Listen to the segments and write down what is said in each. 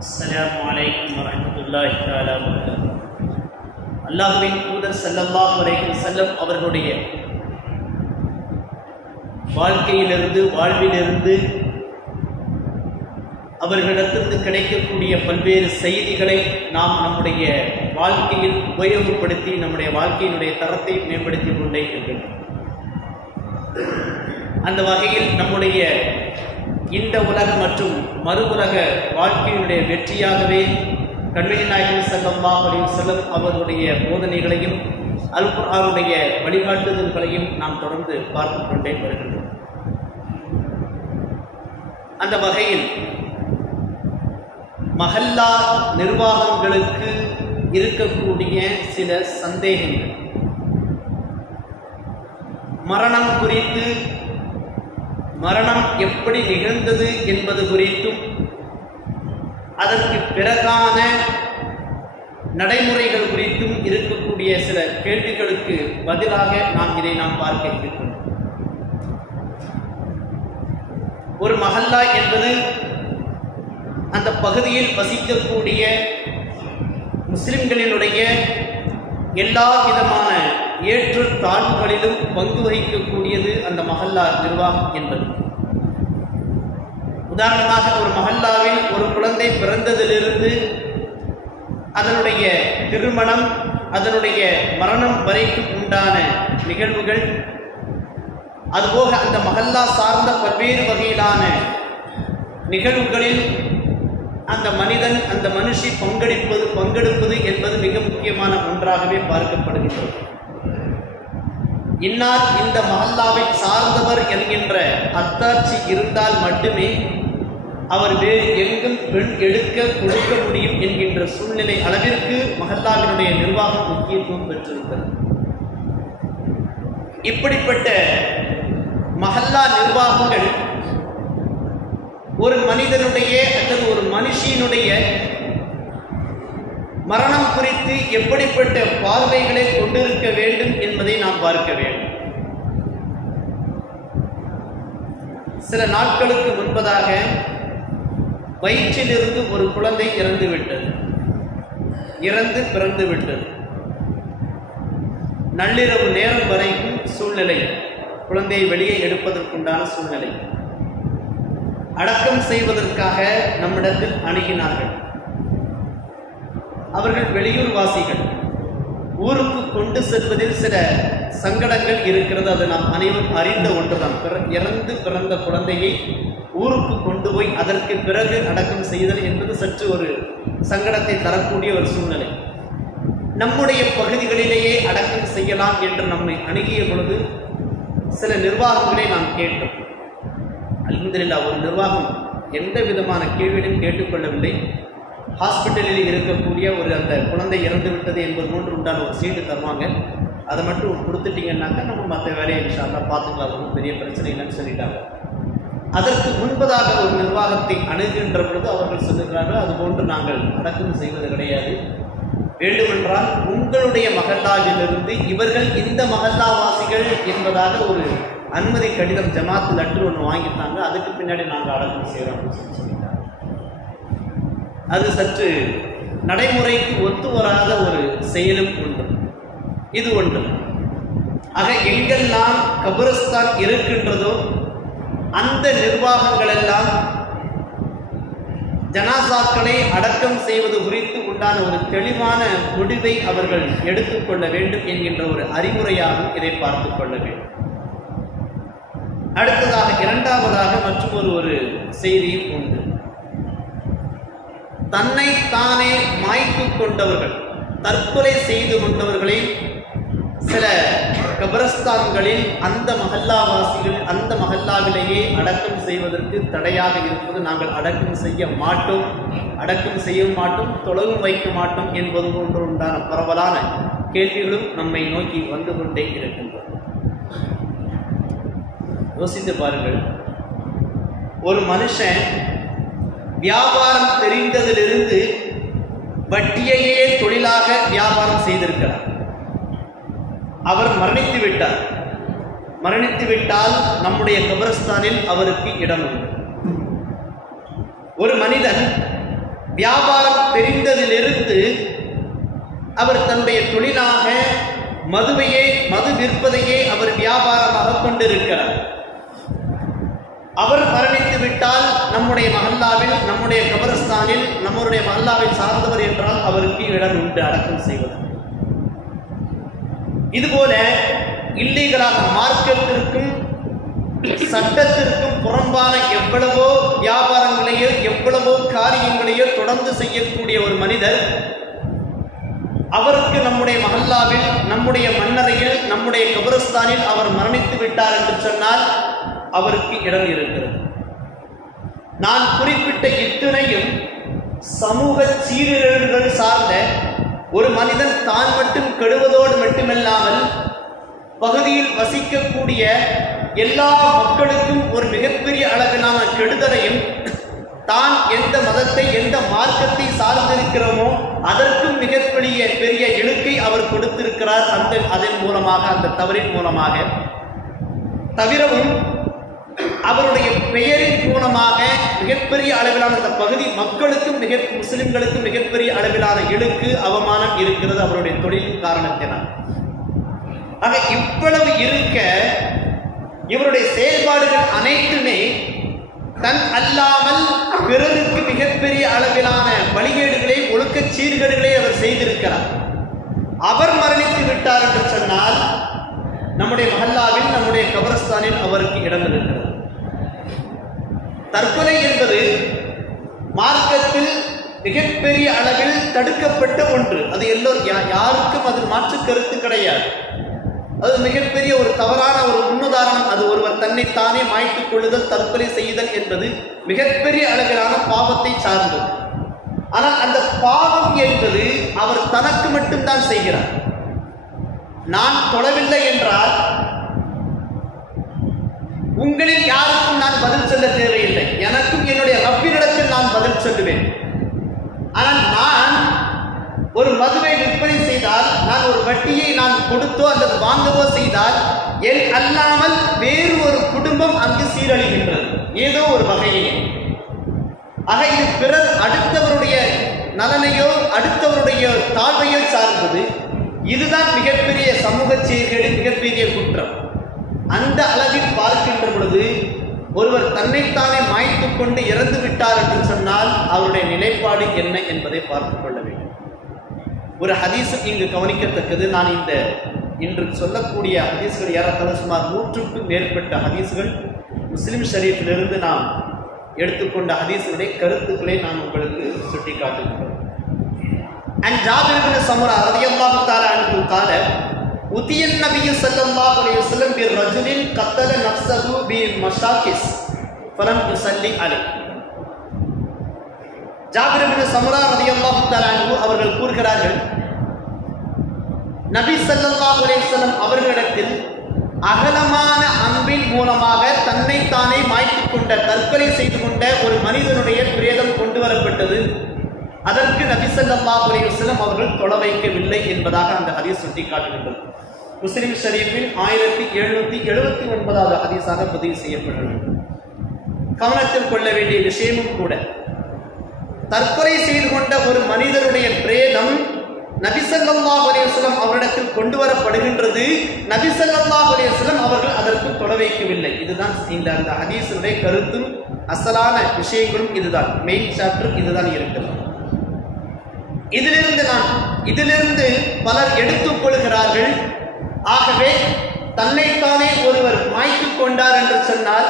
அஸ்ஸலாமு அலைக்கும் வரஹ்மத்துல்லாஹி தஆலா வபரகாத்துஹு. அல்லாஹ்வின் தூதர் ஸல்லல்லாஹு அலைஹி வஸல்லம் அவர்களுடைய வாழ்விலிருந்து அவர்களிடத்திலிருந்து கிடைக்கக்கூடிய பல்வேறு செய்திகளை நாம் நம்முடைய வாழ்க்கையில் உபயோகப்படுத்தி நம்முடைய வாழ்க்கையினுடைய தரத்தை மேம்படுத்திக் கொண்டே இருக்கின்றோம். அந்த வகையில் நம்முடைய இந்த உலக மற்றும் மறு உலக வாழ்க்கையினுடைய வெற்றியாகவே கண்மணி நாயகம் ஸல்லல்லாஹு அலைஹி வஸல்லம் அவர்களுடைய போதனைகளையும் அல் குர்ஆனுடைய வழிகாட்டுதல்களையும் நாம் தொடர்ந்து பார்த்து கொண்டே வருகின்றோம். அந்த வகையில் மஹல்லா நிர்வாகங்களுக்கு இருக்கக்கூடிய சில சந்தேகங்கள், மரணம் குறித்து, மரணம் எப்படி நிகழ்ந்தது என்பது குறித்தும் அதற்கு பிறகான நடைமுறைகள் குறித்தும் இருக்கக்கூடிய சில கேள்விகளுக்கு பதிலாக நாம் பார்க்க இருக்கிறோம். ஒரு மஹல்லா என்பது அந்த பகுதியில் வசிக்கக்கூடிய முஸ்லிம்களினுடைய எல்லா விதமான ஏற்று தாழ்வுகளிலும் பங்கு வகிக்கக்கூடியது அந்த மஹல்லா நிர்வாகம் என்பது. உதாரணமாக, ஒரு மஹல்லாவில் ஒரு குழந்தை பிறந்ததிலிருந்து அதனுடைய திருமணம், அதனுடைய மரணம் வரைக்கும் உண்டான நிகழ்வுகள், அதுபோக அந்த மஹல்லா சார்ந்த பல்வேறு வகையிலான நிகழ்வுகளில் அந்த மனிதன், அந்த மனுஷி பங்கெடுப்பது என்பது மிக முக்கியமான ஒன்றாகவே பார்க்கப்படுகின்றது. இன்னார் இந்த மஹல்லாவை சார்ந்தவர் என்கின்ற அத்தாட்சி இருந்தால் மட்டுமே அவர் வேறு எங்கும் பெண் எடுக்க கொடுக்க முடியும் என்கின்ற சூழ்நிலை அளவிற்கு மஹல்லாவினுடைய நிர்வாகம் முக்கியத்துவம் பெற்றிருக்கிறது. இப்படிப்பட்ட மஹல்லா நிர்வாகங்கள் ஒரு மனிதனுடைய அல்லது ஒரு மனுஷியினுடைய மரணம் குறித்து எப்படிப்பட்ட பார்வைகளை கொண்டிருக்க வேண்டும் என்பதை நாம் பார்க்க வேண்டும். சில நாட்களுக்கு முன்பதாக வயிற்றிலிருந்து ஒரு குழந்தை இறந்து பிறந்து விட்டது. நள்ளிரவு நேரம் வரைக்கும் சூழ்நிலை, குழந்தையை வெளியே எடுப்பதற்குண்டான சூழ்நிலை. அடக்கம் செய்வதற்காக நம்மிடத்தில் அணுகினார்கள். அவர்கள் வெளியூர் வாசிகள். ஊருக்கு கொண்டு செல்வதில் சில சங்கடங்கள் இருக்கிறது, அது நாம் அனைவரும் அறிந்த ஒன்றுதான். இறந்து பிறந்த குழந்தையை ஊருக்கு கொண்டு போய் அதற்கு பிறகு அடக்கம் செய்தல் என்பது சற்று ஒரு சங்கடத்தை தரக்கூடிய ஒரு சூழ்நிலை. நம்முடைய பகுதிகளிலேயே அடக்கம் செய்யலாம் என்று நம்மை அணுகிய பொழுது சில நிர்வாகங்களை நாம் கேட்டோம். அல்ஹம்துலில்லாஹ், ஒரு நிர்வாகம் எந்த விதமான கேள்வியும் கேட்டுக்கொள்ளவில்லை. ஹாஸ்பிட்டலில் இருக்கக்கூடிய ஒரு அந்த குழந்தை இறந்து விட்டது என்பது போன்று உண்டான ஒரு சீட்டு தருவாங்க, அதை மட்டும் கொடுத்துட்டீங்கன்னாக்கா நம்ம மற்ற வேலையை இன்ஷா அல்லாஹ் பார்த்துக்கலாம், ஒன்றும் பெரிய பிரச்சனை இல்லைன்னு சொல்லிட்டாங்க. அதற்கு முன்பதாக ஒரு நிர்வாகத்தை அணுகின்ற பொழுது அவர்கள் சொல்லுகிறார்கள், அதுபோன்று நாங்கள் அடக்கம் செய்வது கிடையாது, வேண்டுமென்றால் உங்களுடைய மஹல்லாவிலிருந்து இவர்கள் இந்த மஹல்லாவாசிகள் என்பதாக ஒரு அனுமதி கடிதம், ஜமாத் லெட்டர் ஒன்று வாங்கிட்டாங்க, அதுக்கு பின்னாடி நாங்கள் அடக்கம் செய்கிறோம் அப்படின்னு சொல்லிட்டாங்க. அது சற்று நடைமுறைக்கு ஒத்து வராத ஒரு செயலும் உண்டு. இது ஒன்று. ஆக எங்கெல்லாம் கபரஸ்தான் இருக்கின்றதோ அந்த நிர்வாகங்கள் எல்லாம் ஜனாசாக்களை அடக்கம் செய்வது குறித்து உண்டான ஒரு தெளிவான முடிவை அவர்கள் எடுத்துக்கொள்ள வேண்டும் என்கின்ற ஒரு அறிவுரையாக இதை பார்த்துக் கொள்ள வேண்டும். அடுத்ததாக, இரண்டாவதாக மற்றும் ஒரு செய்தியும் உண்டு. தன்னை தானே மாய்த்து கொண்டவர்கள், தற்கொலை செய்து கொண்டவர்களை சில கபரஸ்தான்களில் அந்த மஹல்லாவாசிகள் அந்த மஹல்லாவிலேயே அடக்கம் செய்வதற்கு தடையாக இருப்பது, நாங்கள் அடக்கம் செய்ய மாட்டோம், அடக்கம் செய்ய மாட்டோம், தொழவும் வைக்க மாட்டோம் என்பது போன்று உண்டான பரவலான கேள்விகளும் நம்மை நோக்கி வந்து கொண்டே இருக்கின்றன. யோசித்து பாருங்கள், ஒரு மனுஷன் வியாபாரம் தெரிந்ததிலிருந்து வட்டியையே தொழிலாக வியாபாரம் செய்திருக்கிறார். அவர் மரணித்து விட்டார். மரணித்து விட்டால் நம்முடைய கபரஸ்தானில் அவருக்கு இடம் உண்டு. ஒரு மனிதன் வியாபாரம் தெரிந்ததிலிருந்து அவர் தன்னுடைய தொழிலாக மது விற்பதையே அவர் வியாபாரமாக கொண்டிருக்கிறார். அவர் மரணித்து விட்டால் நம்முடைய மஹல்லாவில், நம்முடைய கபரஸ்தானில், நம்முடைய மஹல்லாவில் சார்ந்தவர் என்றால் அவருக்கு இடம் உண்டு அடக்கம் செய்வது. இதுபோல இல்லீகலாக மார்க்கத்திற்கும் சட்டத்திற்கும் புறம்பான எவ்வளவோ வியாபாரங்களையோ எவ்வளவோ காரியங்களையோ தொடர்ந்து செய்யக்கூடிய ஒரு மனிதர், அவருக்கு நம்முடைய மஹல்லாவில், நம்முடைய மண்ணறையில், நம்முடைய கபரஸ்தானில் அவர் மரணித்து விட்டார் என்று சொன்னால் அவருக்கு இடம் இருக்கிறது. நான் குறிப்பிட்ட இத்துணையும் சமூக சீரழிவுகள் சார்ந்த ஒரு மனிதன் தான் மட்டும் கெடுவதோடு மட்டுமல்லாமல் பகுதியில் வசிக்கக்கூடிய எல்லா மக்களுக்கும் ஒரு மிகப்பெரிய அளவிலான கெடுதலையும், தான் எந்த மதத்தை எந்த மார்க்கத்தை சார்ந்திருக்கிறோமோ அதற்கும் பெரிய இழுக்கை அவர் கொடுத்திருக்கிறார். அதன் மூலமாக, அந்த தவறின் மூலமாக. தவிரவும் அவருடைய பெயரின் மூலமாக மிகப்பெரிய அளவிலான அந்த பகுதி மக்களுக்கும் முஸ்லிம்களுக்கும் மிகப்பெரிய அளவிலான இழுக்கு, அவமானம் இருக்கிறது அவருடைய தொழிலின் காரணத்தினால். ஆக இவ்வளவு இருக்க இவருடைய செயல்பாடுகள் அனைத்துமே தன் அல்லாமல் பிறருக்கு மிகப்பெரிய அளவிலான வழிகேடுகளை, ஒழுக்க சீர்கேடுகளை அவர் செய்திருக்கிறார். அவர் மரணித்து விட்டார் என்று சொன்னால் நம்முடைய மஹல்லாவில், நம்முடைய கபரஸ்தானில் அவருக்கு இடம் இருக்கிறது. தற்கொலை என்பது மார்க்கத்தில் மிகப்பெரிய அளவில் தடுக்கப்பட்ட ஒன்று. அது யாருக்கும் அது மாற்று கருத்து கிடையாது. அது மிகப்பெரிய ஒரு தவறான ஒரு முன்னுதாரணம். அது ஒருவர் தன்னைத்தானே மாய்த்துக் கொள்ளுதல், தற்கொலை செய்தல் என்பது மிகப்பெரிய அளவிலான பாவத்தை சார்ந்தது. ஆனால் அந்த பாவம் என்பது அவர் தனக்கு மட்டும்தான் செய்கிறார். நான் தொழவில்லை என்றால் உங்களில் யாருக்கும் நான் பதில் சொல்ல தேவையில்லை. எனக்கும் என்னுடைய ரப்பினிடத்தில் நான் பதில் சொல்லுவேன். ஆனால் நான் ஒரு மதுவை விற்பனை செய்தால், நான் ஒரு வட்டியை நான் கொடுத்தோ அல்லது வாங்கவோ செய்தால், என் அல்லாமல் வேறு ஒரு குடும்பம் அங்கு சீரழிகின்றது ஏதோ ஒரு வகையிலே. ஆக இது பிறர் அடுத்தவருடைய நலனையோ அடுத்தவருடைய தாழ்வையோ சார்ந்தது. இதுதான் மிகப்பெரிய சமூக சீர்கேடு, மிகப்பெரிய குற்றம். அந்த அளவில் பார்க்கின்ற பொழுது ஒருவர் தன்னைத்தானே மாய்த்துக் கொண்டு இறந்து விட்டார் என்று சொன்னால் அவருடைய நிலைப்பாடு என்ன என்பதை பார்த்துக் கொள்ள வேண்டும். ஒரு ஹதீஸ் இங்கு கவனிக்கத்தக்கது. நான் இன்று சொல்லக்கூடிய ஹதீஸ்கள் ஏறத்தாழ சுமார் 100க்கும் மேற்பட்ட ஹதீஸ்கள் முஸ்லிம் ஷரீஃபிலிருந்து நாம் எடுத்துக்கொண்ட ஹதீஸ்களுடைய கருத்துக்களை நான் உங்களுக்கு சுட்டிக்காட்டுகிறேன். And Jabir ibn Samura radiyallahu ta'ala anhu qala utiya an-nabiy sallallahu alayhi wasallam bi rajulin qatala nafsahu bi mashakis falam yusalli alayhi. Jabir இப்னு சமுரா ரலியல்லாஹு தஆலா அன்ஹு அவர்கள் கூறுகிறார்கள், நபி ஸல்லல்லாஹு அலைஹி வஸல்லம் அவர்களிடத்தில் அகலமான அன்பின் மூலமாக தன்னைத்தானே மாய்த்துக் கொண்ட, தற்கொலை செய்து கொண்ட ஒரு மனிதனுடைய பிரேதம் கொண்டு வரப்பட்டது. அதற்கு நபி ஸல்லல்லாஹு அலைஹி வஸல்லம் அவர்கள் தொழ வைக்கவில்லை என்பதாக அந்த ஹதீஸ் சுட்டிக்காட்டுகின்றது. முஸ்லிம் ஷரீஃபில் 1779வது ஹதீஸாக பதிவு செய்யப்பட்டுள்ளது. கவனத்தில் கொள்ள வேண்டிய விஷயமும் கூட, தற்கொலை செய்து கொண்ட ஒரு மனிதனுடைய பிரேதம் நபி ஸல்லல்லாஹு அலைஹி வஸல்லம் அவரிடத்தில் கொண்டு வரப்படுகின்றது. நபி ஸல்லல்லாஹு அலைஹி வஸல்லம் அவர்கள் அதற்கு தொழ வைக்கவில்லை. இதுதான் அந்த ஹதீஸுடைய கருத்தும் அசலான விஷயங்களும் இதுதான். மெயின் சாப்டர் இதுதான் இருக்கிறது. இதிலிருந்து பலர் எடுத்துக் கொள்கிறார்கள். ஆகவே தன்னைத்தானே ஒருவர் மாய்த்துக் கொண்டார் என்று சொன்னால்,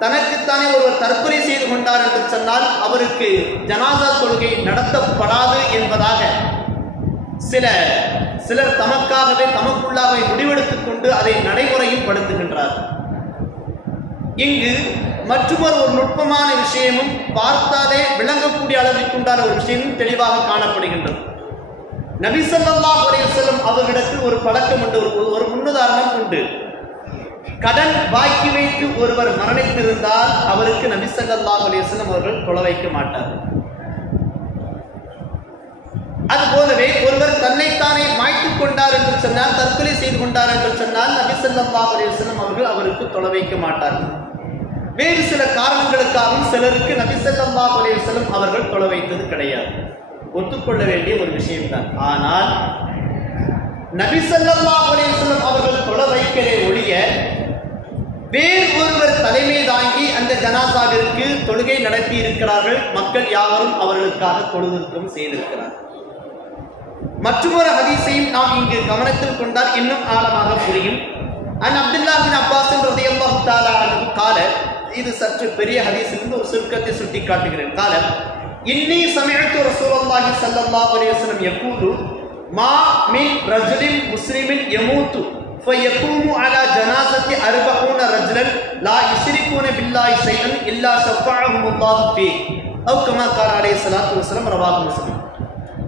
தனக்குத்தானே ஒருவர் தற்கொலை செய்து கொண்டார் என்று சொன்னால் அவருக்கு ஜனாசா தொழுகை நடத்தப்படாது என்பதாக சிலர் தமக்குள்ளாக முடிவெடுத்துக் கொண்டு அதை நடைமுறையும் படுத்துகின்றார். இங்கு மற்றொரு நுட்பமான விஷயமும் பார்த்தாலே விளங்கக்கூடிய அளவிற்குண்டான ஒரு விஷயமும் தெளிவாக காணப்படுகின்றது. நபி ஸல்லல்லாஹு அலைஹி வஸல்லம் அவர்களிடத்தில் ஒரு பழக்கம் உண்டு, ஒரு முன்னுதாரணம் உண்டு. கடன் பாக்கி வைத்து ஒருவர் மரணித்திருந்தால் அவருக்கு நபி ஸல்லல்லாஹு அலைஹி வஸல்லம் அவர்கள் தொழ வைக்க மாட்டார்கள். அதுபோலவே ஒருவர் தன்னைத்தானே மாய்த்துக் கொண்டார் என்று சொன்னால், தற்கொலை செய்து கொண்டார் என்று சொன்னால் நபி ஸல்லல்லாஹு அலைஹி வஸல்லம் அவர்கள் அவருக்கு தொழ வைக்க மாட்டார்கள். வேறு சில காரணங்களுக்காகவும் சிலருக்கு நபி ஸல்லல்லாஹு அலைஹி வஸல்லம் அவர்கள் தொழ வைத்தது கிடையாது. ஒத்துக்கொள்ள வேண்டிய ஒரு விஷயம்தான். ஆனால் நபி ஸல்லல்லாஹு அலைஹி வஸல்லம் அவர்கள் தொழ வைக்கவே ஒழிய வேறு ஒருவர் தலைமை தாங்கி அந்த ஜனாசாவிற்கு தொழுகை நடத்தி இருக்கிறார்கள். மக்கள் யாவரும் அவர்களுக்காக தொழுதிருக்கும் செய்திருக்கிறார்கள். மற்றொரு ஹதீஸையும் நாம் இங்கு கவனத்தில் கொண்டால் இன்னும் ஆழமாக புரியும். அப்துல்லாஹ் பின் அப்பாஸ் ரலியல்லாஹு தஆலா அன்ஹு கால, இது சற்று பெரிய ஹதீஸிலிருந்து ஒரு சுருக்கத்தை சுட்டி காட்டுகிறேன். கால இன்னி சமிஅத்து ரசூலுல்லாஹி ஸல்லல்லாஹு அலைஹி வஸல்லம் யகூலு மா மின் ரஜுலின் முஸ்லிமின் யமூது ஃபயகூமு அலா ஜனாஸத்தி 40 ரஜுலன் லா யுஸ்ரிகூன பில்லாஹி ஷைஅன் இல்லா ஷஃபஅஹுமுல்லாஹு ஃபீ அவ் கமா கால அலைஹி ஸலாத்து வஸலாம். ரவாஹு முஸ்லிம்.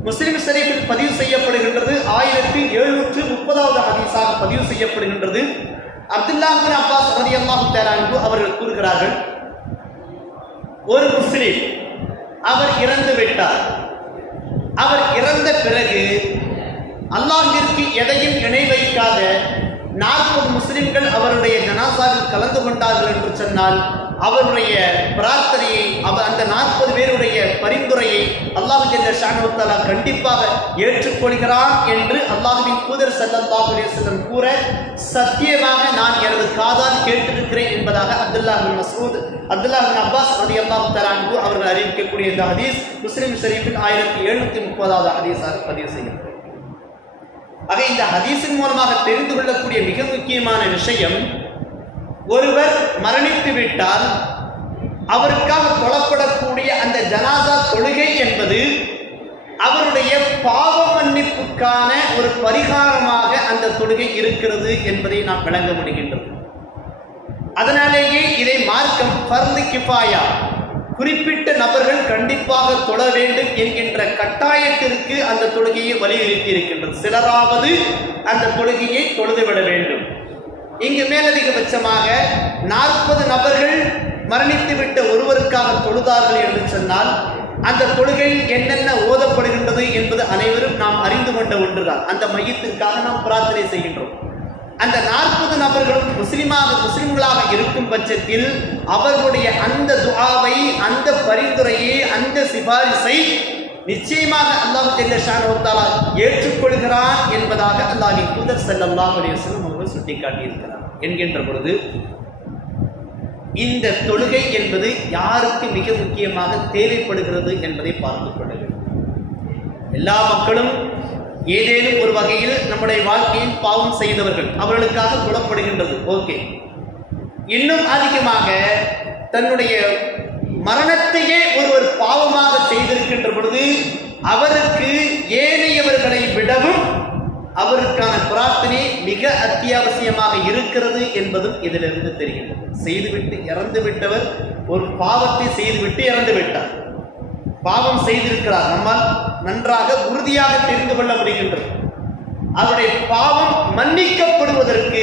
முஸ்லிம் ஷரீஃபில் பதிவு செய்யப்படுகின்றது. 1730வது ஹதீஸாக பதிவு செய்யப்படுகின்றது. அப்துல்லாஹ் பின் அப்பாஸ் ரலியல்லாஹு தஆலா அன்ஹு அவர்கள் கூறுகிறார்கள், ஒரு முஸ்லிம் அவர் இறந்து விட்டார். அவர் இறந்த பிறகு அல்லாஹ்விற்கு எதையும் இணை வைக்காத 40 முஸ்லிம்கள் அவருடைய ஜனாசாவில் கலந்து கொண்டார்கள் என்று சொன்னால் அவருடைய பிரார்த்தனையை, அந்த 40 பேருடைய பரிந்துரையை அல்லாஹ் ஜல்ல ஷானஹு தஆலா கண்டிப்பாக ஏற்றுக்கொள்கிறான் என்று அல்லாஹ்வின் தூதர் ஸல்லல்லாஹு அலைஹி வஸல்லம் கூற, சத்தியமாக நான் எனது காதால் கேட்டிருக்கிறேன் என்பதாக அப்துல்லாஹ் பின் அப்பாஸ் ரலியல்லாஹு தஆலா அன்ஹு அவர்கள் அறிவிக்கக்கூடிய இந்த ஹதீஸ் முஸ்லிம் ஷரீஃபில் 1730வது ஹதீஸாக பதிவு செய்யப்பட்டது. ஆக இந்த ஹதீஸின் மூலமாக தெரிந்து கொள்ளக்கூடிய மிக முக்கியமான விஷயம், ஒருவர் மரணித்து விட்டால் அவருக்காக தொழப்படக்கூடிய அந்த ஜனாசா தொழுகை என்பது அவருடைய பாவ மன்னிப்புக்கான ஒரு பரிகாரமாக அந்த தொழுகை இருக்கிறது என்பதை நாம் விளங்க முடிகின்றது. அதனாலேயே இதை மார்க்கம் ஃபர்து கிஃபாயா, குறிப்பிட்ட நபர்கள் கண்டிப்பாக தொழ வேண்டும் என்கின்ற கட்டாயத்திற்கு அந்த தொழுகையை வலியுறுத்தி இருக்கின்றது. சிலராவது அந்த தொழுகையை தொழுதுவிட வேண்டும். இங்கு மேலதிகபட்சமாக 40 நபர்கள் மரணித்துவிட்ட ஒருவருக்காக தொழுதார்கள் என்று சொன்னால் அந்த தொழுகையில் என்னென்ன ஓதப்படுகின்றது என்பது அனைவரும் நாம் அறிந்து கொண்ட ஒன்றுதான். அந்த மையத்திற்காக நாம் பிரார்த்தனை செய்கின்றோம். அந்த 40 நபர்களும் முஸ்லிம்களாக இருக்கும் பட்சத்தில் அவர்களுடைய அந்த துஆவை, அந்த பரிந்துரையை, அந்த சிபாரிசை நிச்சயமாக அல்லாஹ் ஜல்ல ஷானஹு தஆலா ஏற்றுக்கொள்கிறான் என்பதாக அல்லாஹ்வின் தூதர் ஸல்லல்லாஹு அலைஹி வஸல்லம் அவர்கள் சுட்டிக்காட்டியிருக்கிறார். என்கின்ற பொழுது இந்த தொழுகை என்பது யாருக்கு மிக முக்கியமாக தேவைப்படுகிறது என்பதை பார்த்துக் கொள்ள வேண்டும். எல்லா மக்களும் ஏதேனும் ஒரு வகையில் நம்முடைய வாழ்க்கையில் பாவம் செய்தவர்கள், அவர்களுக்காக தொழப்படுகின்றது. ஓகே, இன்னும் அதிகமாக தன்னுடைய மரணத்தையே ஒருவர் பாவமாக செய்திருக்கின்ற பொழுது அவருக்கு ஏனையவர்களை விடவும் அவருக்கான பிரார்த்தனை மிக அத்தியாவசியமாக இருக்கிறது என்பதும் இதிலிருந்து தெரிகின்றது. செய்துவிட்டு இறந்து விட்டவர் ஒரு பாவத்தை செய்துவிட்டு இறந்து விட்டார், பாவம் செய்திருக்கிறார், நம்மால் நன்றாக உறுதியாக தெரிந்து கொள்ள முடிகின்றது. அவருடைய பாவம் மன்னிக்கப்படுவதற்கு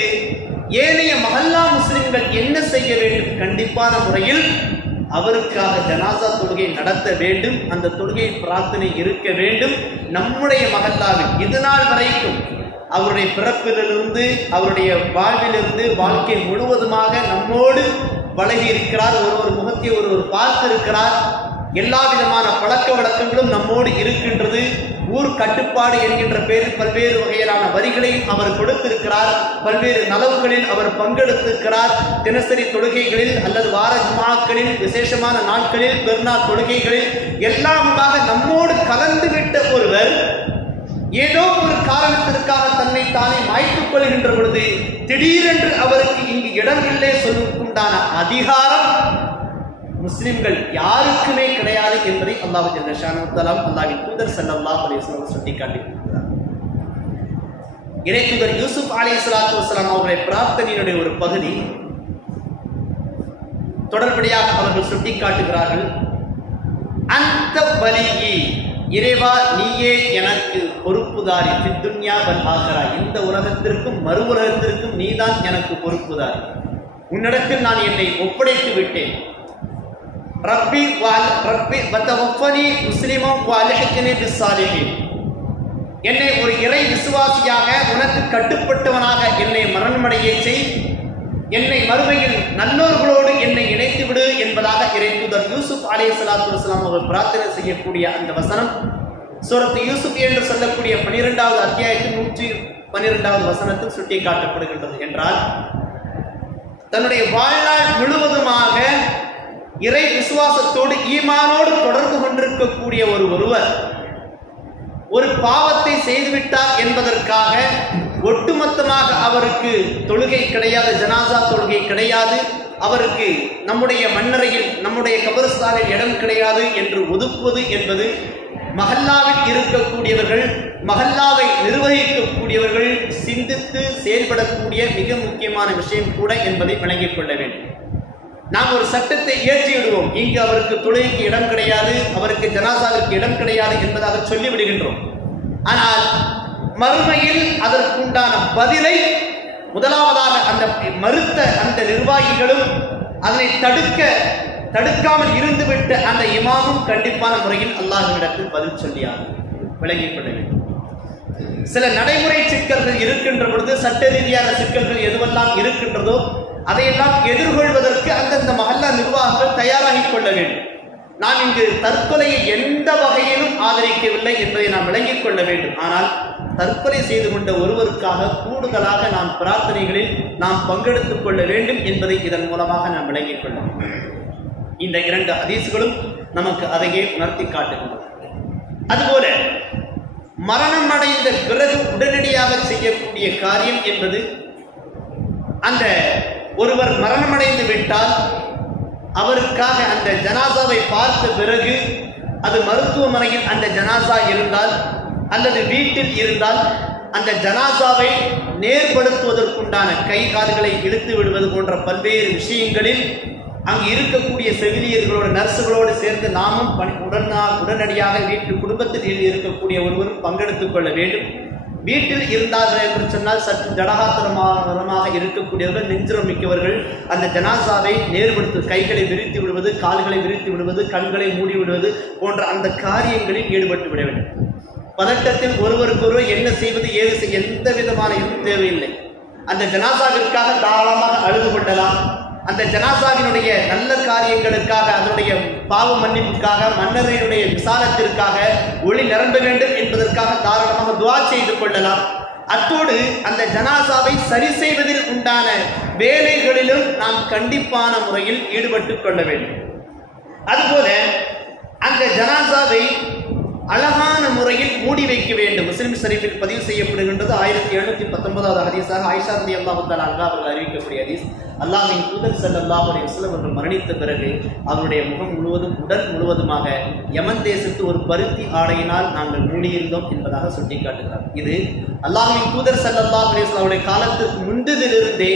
ஏனைய மஹல்லா முஸ்லிம்கள் என்ன செய்ய வேண்டும்? கண்டிப்பான முறையில் அவருக்காக ஜனாசா தொழுகை நடத்த வேண்டும். அந்த தொழுகை பிரார்த்தனை இருக்க வேண்டும். நம்முடைய மஹல்லாவில் இது நாள் வரைக்கும் அவருடைய பிறப்பிலிருந்து அவருடைய வாழ்விலிருந்து வாழ்க்கை முழுவதுமாக நம்மோடு பழகி இருக்கிறார். ஒருவர் முகத்தை ஒருவர் பார்த்து இருக்கிறார். எல்லா விதமான பழக்க வழக்கங்களும் நம்மோடு இருக்கின்றது. ஊர் கட்டுப்பாடு என்கின்ற பேரில் பல்வேறு வகையிலான வரிகளையும் அவர் கொடுத்திருக்கிறார். பல்வேறு நலவுகளில் அவர் பங்கெடுத்திருக்கிறார். தினசரி தொழுகைகளில் அல்லது வார ஜுமாக்களில், விசேஷமான நாட்களில், பெருநாள் தொழுகைகளில் எல்லாமுமாக நம்மோடு கலந்துவிட்ட ஒருவர் ஏதோ ஒரு காரணத்திற்காக தன்னை தானே மாய்த்துக் கொள்கின்ற பொழுது திடீரென்று அவருக்கு இங்கு இடம் இல்லை சொல்லுக்குண்டான அதிகாரம் முஸ்லிம்கள் யாருக்குமே கிடையாது என்பதை அல்லாஹ் ஜல்ல ஷானஹு தஆலா அல்லாஹ்வின் தூதர் ஸல்லல்லாஹு அலைஹி வஸல்லம் சுட்டிக்காட்டியிருக்கிறார். இறை தூதர் யூசுப் அலைஹிஸ்ஸலாத்து வஸலாம் அவருடைய பிரார்த்தனையினுடைய ஒரு பகுதி தொடர்படியாக அவர்கள் சுட்டிக்காட்டுகிறார்கள். அந்த வலியி, இறைவா நீயே எனக்கு பொறுப்புதாரி, துன்யா வல் ஆகிரா, இந்த உலகத்திற்கும் மறு உலகத்திற்கும் நீதான் எனக்கு பொறுப்புதாரி. உன்னிடத்தில் நான் என்னை ஒப்படைத்து விட்டேன். ரப்பி வதவஃபனி முஸ்லிமன் வஅல்ஹிக்னி பிஸ்ஸாலிஹீன், என்னை ஒரு இறை விசுவாசியாக உனக்கு கட்டுப்பட்டவனாக என்னை மரணமடைய செய். என்னை மறுமையில் நல்லோர்களோடு என்னை இணைத்து விடு என்பதாக இறைத்தூதர் யூசுப் அலைஹிஸ்ஸலாத்து வஸ்ஸலாம் அவர்கள் பிரார்த்தனை செய்யக்கூடிய அந்த வசனம் சூரத்து யூசுப் என்று சொல்லக்கூடிய 12வது அத்தியாயத்தில் 112வது வசனத்தில் சுட்டி காட்டப்படுகின்றது. என்றால் தன்னுடைய வாழ்நாள் முழுவதுமாக இறை விசுவாசத்தோடு ஈமானோடு தொடர்பு கொண்டிருக்கக்கூடிய ஒருவர் ஒரு பாவத்தை செய்துவிட்டார் என்பதற்காக ஒட்டுமொத்தமாக அவருக்கு தொழுகை கிடையாது, ஜனாசா தொழுகை கிடையாது, அவருக்கு நம்முடைய மண்ணறையில் நம்முடைய கபரஸ்தானில் இடம் கிடையாது என்று ஒதுக்குவது என்பது மஹல்லாவில் இருக்கக்கூடியவர்கள், மஹல்லாவை நிர்வகிக்கக்கூடியவர்கள் சிந்தித்து செயல்படக்கூடிய மிக முக்கியமான விஷயம் கூட என்பதை விளங்கிக் கொள்ள வேண்டும். நாம் ஒரு சட்டத்தை இயற்றிவிடுவோம், இங்கு அவருக்கு தொழுகைக்கு இடம் கிடையாது, அவருக்கு ஜனாசாவிற்கு இடம் கிடையாது என்பதாக சொல்லிவிடுகின்றோம். ஆனால் மறுமையில் அதற்குண்டான பதிலை முதலாவதாக அந்த மறுத்த அந்த நிர்வாகிகளும் அதனை தடுக்காமல் இருந்துவிட்ட அந்த இமாமும் கண்டிப்பான முறையில் அல்லாஹ்விடத்தில் பதில் சொல்லியார். விளங்கிக் கொள்ள வேண்டும். சில நடைமுறை சிக்கல்கள் இருக்கின்ற பொழுது, சட்ட ரீதியான சிக்கல்கள் எதுவெல்லாம் இருக்கின்றதோ அதையெல்லாம் எதிர்கொள்வதற்கு அந்தந்த மஹல்லா நிர்வாகங்கள் தயாராகிக் கொள்ள வேண்டும். நாம் இங்கு தற்கொலையை எந்த வகையிலும் ஆதரிக்கவில்லை என்பதை நாம் விளங்கிக் கொள்ள வேண்டும். ஆனால் தற்கொலை செய்து கொண்ட ஒருவருக்காக கூடுதலாக நாம் பிரார்த்தனைகளில் நாம் பங்கெடுத்துக் கொள்ள வேண்டும் என்பதை இதன் மூலமாக நாம் விளங்கிக் கொள்ளலாம். இந்த 2 ஹதீஸ்களும் நமக்கு அதையே உணர்த்தி காட்டுகின்றன. அதுபோல மரணம் அடைந்த பிறகு உடனடியாக செய்யக்கூடிய காரியம் என்பது, அந்த ஒருவர் மரணமடைந்து விட்டால் அவருக்காக அந்த ஜனாசாவை பார்த்த பிறகு, அது மருத்துவமனையில் அந்த ஜனாசா இருந்தால் அல்லது வீட்டில் இருந்தால், அந்த ஜனாசாவை நேர்படுத்துவதற்குண்டான கை கால்களை இழுத்து விடுவது போன்ற பல்வேறு விஷயங்களில் அங்கு இருக்கக்கூடிய செவிலியர்களோடு நர்சுகளோடு சேர்ந்து நாமும் உடனடியாக வீட்டில் குடும்பத்தில் இருக்கக்கூடிய ஒருவரும் பங்கெடுத்துக் கொள்ள வேண்டும். வீட்டில் இருந்தார்கள் என்று சொன்னால் சற்று ஜடகாத்திரமாக இருக்கக்கூடியவர்கள், நெஞ்சுரம் மிக்கவர்கள் அந்த ஜனாசாவை நேர்படுத்து கைகளை விரித்து விடுவது, கால்களை விரித்து விடுவது, கண்களை மூடி விடுவது போன்ற அந்த காரியங்களில் ஈடுபட்டு விட வேண்டும். பதட்டத்தில் ஒருவருக்கொருவர் என்ன செய்வது ஏது செய்ய எந்த விதமான தேவையில்லை. அந்த ஜனாசாவிற்காக தாராளமாக அழுது கொள்ளலாம். அந்த ஜனாசாவினுடைய நல்ல காரியங்களுக்காக, அதனுடைய பாவ மன்னிப்புக்காக, மன்னரையுடைய விசாலத்திற்காக, ஒளி நிரம்ப வேண்டும் என்பதற்காக தாராளமாக துஆ செய்து கொள்ளலாம். அத்தோடு அந்த ஜனாசாவை சரி செய்வதில் உண்டான வேலைகளிலும் நாம் கண்டிப்பான முறையில் ஈடுபட்டு கொள்ள வேண்டும். அதுபோல அந்த ஜனாசாவை அழகான முறையில் மூடி வைக்க வேண்டும். முஸ்லிம் ஷரீஃபில் பதிவு செய்யப்படுகின்றது. 1719வது ஹதீஸாக ஆயிஷா ரலியல்லாஹு தஆலா அன்ஹா அவர்கள் அறிவிக்கக்கூடிய ஹதீஸ். அல்லாஹ்வின் தூதர் ஸல்லல்லாஹு அலைஹி வஸல்லம் அவர்கள் மரணித்த பிறகு அவருடைய முகம் முழுவதும், உடல் முழுவதுமாக யமன் தேசத்து ஒரு பருத்தி ஆடையினால் நாங்கள் மூடியிருந்தோம் என்பதாக சுட்டிக்காட்டுகிறார். இது அல்லாஹ்வின் தூதர் ஸல்லல்லாஹு அலைஹி வஸல்லம் அவருடைய காலத்திற்கு முந்திலிருந்தே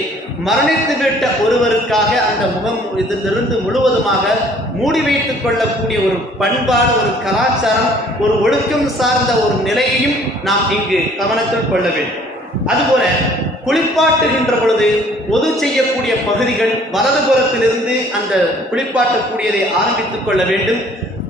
மரணித்து விட்ட ஒருவருக்காக அந்த முகம் இதிலிருந்து முழுவதுமாக மூடி வைத்துக் கொள்ளக்கூடிய ஒரு பண்பாடு, ஒரு கலாச்சாரம், ஒரு ஒழுக்கம் சார்ந்த ஒரு நிலையையும் நாம் இங்கு கவனத்தில் கொள்ள வேண்டும். அதுபோல குளிப்பாட்டுகின்ற பொழுது பொது செய்யக்கூடிய பகுதிகள் வலதுபுறத்திலிருந்து அந்த குளிப்பாட்டக்கூடியதை ஆரம்பித்துக் கொள்ள வேண்டும்.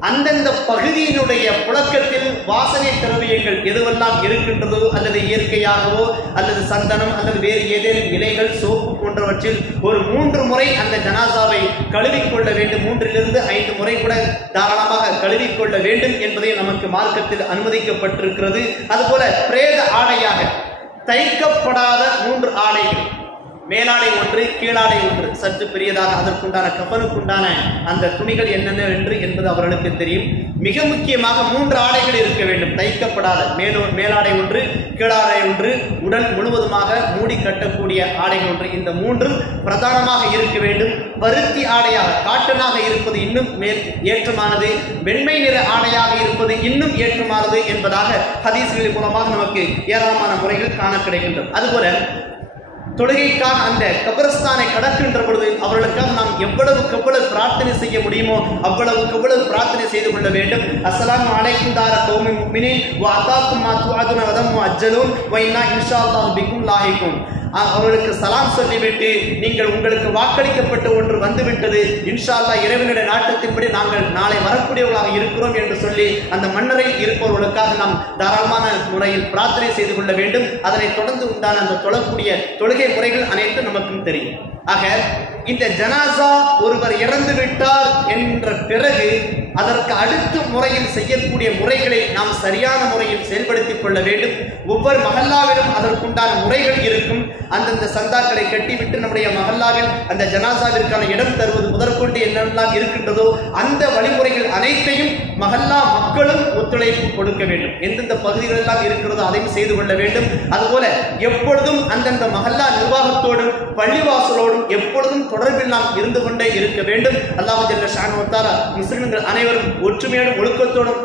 அந்தந்த பகுதியினுடைய புழக்கத்தில் வாசனை திரவியங்கள் எதுவெல்லாம் இருக்கின்றதோ, அல்லது இயற்கையாகவோ அல்லது சந்தனம் அல்லது வேறு ஏதேனும் இலைகள், சோப்பு போன்றவற்றில் ஒரு 3 முறை அந்த ஜனாசாவை கழுவிக்கொள்ள வேண்டும். 3 to 5 முறை கூட தாராளமாக கழுவிக்கொள்ள வேண்டும் என்பதை நமக்கு மார்க்கத்தில் அனுமதிக்கப்பட்டிருக்கிறது. அதுபோல பிரேத ஆடையாக தைக்கப்படாத 3 ஆடைகள், மேலாடை ஒன்று, கீழாடை ஒன்று, சற்று பெரியதாக அதற்குண்டான கஃபனுக்குண்டான அந்த துணிகள் என்னென்ன என்பது அவர்களுக்கு தெரியும். மிக முக்கியமாக 3 ஆடைகள் இருக்க வேண்டும். தைக்கப்படாத மேலாடை ஒன்று, கீழாடை ஒன்று, உடல் முழுவதுமாக மூடி கட்டக்கூடிய ஆடைகள் ஒன்று. இந்த 3 பிரதானமாக இருக்க வேண்டும். பருத்தி ஆடையாக, காட்டனாக இருப்பது இன்னும் ஏற்றமானது, வெண்மை நிற ஆடையாக இருப்பது இன்னும் ஏற்றமானது என்பதாக ஹதீஸ்களின் மூலமாக நமக்கு ஏராளமான முறைகள் காண கிடைக்கின்றது. அதுபோல தொழுகைக்காக அந்த கபரஸ்தானை கடக்கின்ற பொழுது அவர்களுக்காக நாம் எவ்வளவுக்கு எவ்வளவு பிரார்த்தனை செய்ய முடியுமோ அவ்வளவுக்கு எவ்வளவு பிரார்த்தனை செய்து கொள்ள வேண்டும். அஸ்ஸலாமு அலைக்கும் தார கௌமின் முஃமினீன் வ அதாக்கும் மா துஅதுன வதம் அஜ்ஜலூன் வ இன்னா இன்ஷா அல்லாஹ் பிக்கும் லாஹிகும். அவர்களுக்கு சலாம் சொல்லிவிட்டு நீங்கள் உங்களுக்கு வாக்களிக்கப்பட்ட ஒன்று வந்துவிட்டது, இன்ஷா அல்லாஹ் இறைவனுடைய நாட்டத்தின்படி நாங்கள் நாளை வரக்கூடியவர்களாக இருக்கிறோம் என்று சொல்லி அந்த மன்னரையில் இருப்பவர்களுக்காக நாம் தாராளமான முறையில் பிரார்த்தனை செய்து கொள்ள வேண்டும். அதனை தொடர்ந்து உண்டான அந்த தொழக்கூடிய தொழுகை முறைகள் அனைத்தும் நமக்கும் தெரியும். ஆக இந்த ஜனாசா ஒருவர் இறந்து விட்டார் என்ற பிறகு அதற்கு அடுத்த முறையில் செய்யக்கூடிய முறைகளை நாம் சரியான முறையில் செயல்படுத்திக் கொள்ள வேண்டும். ஒவ்வொரு மஹல்லாவிலும் அதற்குண்டான முறைகள் இருக்கும். அந்தந்த சந்தாக்களை கட்டிவிட்டு நம்முடைய மஹல்லாவில் அந்த ஜனாசாவிற்கான இடம் தருவது முதற்கொண்டு என்னெல்லாம் இருக்கின்றதோ அந்த வழிமுறைகள் அனைத்தையும் மஹல்லா மக்களும் ஒத்துழைப்பு கொடுக்க வேண்டும். எந்தெந்த பகுதிகள் எல்லாம் இருக்கிறதோ அதையும் செய்து கொள்ள வேண்டும். அதுபோல எப்பொழுதும் அந்தந்த மஹல்லா நிர்வாகத்தோடும் பள்ளிவாசலோடும் எப்பொழுதும் தொடர்பில் நாம் இருந்து கொண்டே இருக்க வேண்டும். அல்லாஹ் ஜல்ல ஷானஹு வ தஆலா முஸ்லிம்கள் அனைவரும் ஒற்றுமையோடும் ஒழுக்கத்தோடும்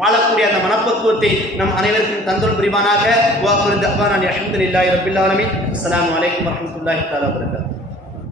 வாழக்கூடிய அந்த மனப்பக்குவத்தை நம் அனைவருக்கும் தந்தல் புரிவானாக. வா ஆகிரு தஅவானா அல்ஹம்துலில்லாஹி ரப்பில் ஆலமீன். அஸ்ஸலாமு அலைக்கும் வரஹ்மத்துல்லாஹி தஆலா வபரகாத்துஹு.